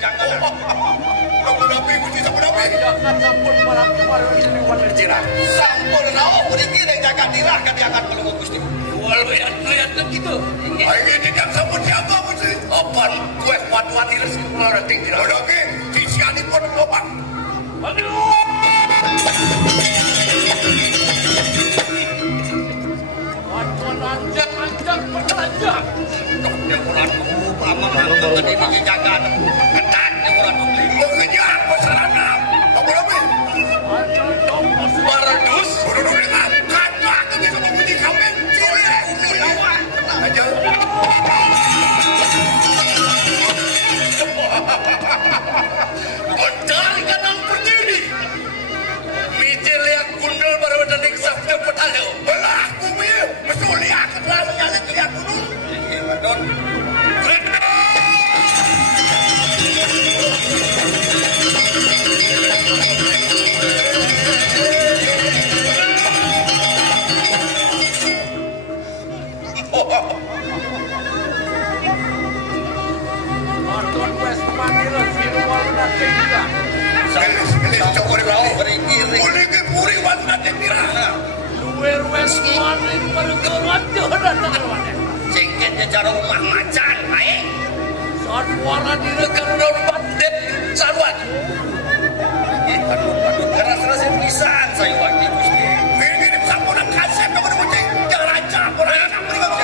jangan. Sampun Gusti sampun api. Jangan sampun marang kemarin sini wan berjirah. Sampun naon mriki nek jaga dirah kan diangkat pelunggu Gusti. Lihat gitu. Ayo tidak sampun siapa Gusti. Apaan kue kuat-kuat iris keluar ting dirah. Oke, disianipun lopak. Aduh. Anjak berlanjak. Yang uratku pamang dengan ini jagaan. Ketat yang uratku. Mengejar pesarana. Sampun api. Suara dus. Duduk dengan kata aku bisa memuji kami. Cilek. Lawan. Tenang aja. Kodari kan ang berdiri. Mijil yang kundul baru mendanik sabda petalo. Belah bumi. Betul lihat setelah menyalin lihat dulu. Iya, Don. Gelis cokor beli. Puri ke puri warna tembira. Luwer-wes manin bergerak jodoh terlalu. Cengketnya cara rumah macan, baik. Saat suara direkan dan bandit saruan. Aduh, keras-keras pisan saya waktu Gusti. Ini sampunan kasep kamu muncing. Jangan rancang, orang campur dengan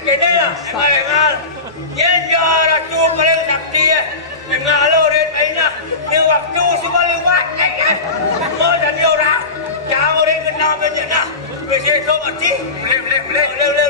kini lah. Engal. Yen ya ratu paling sakti ya. Mengalo rin aina. Ni waktu semua lewat kan. Mau jadi orang. Jangan orang kenal macam nah. Besok mati. Boleh.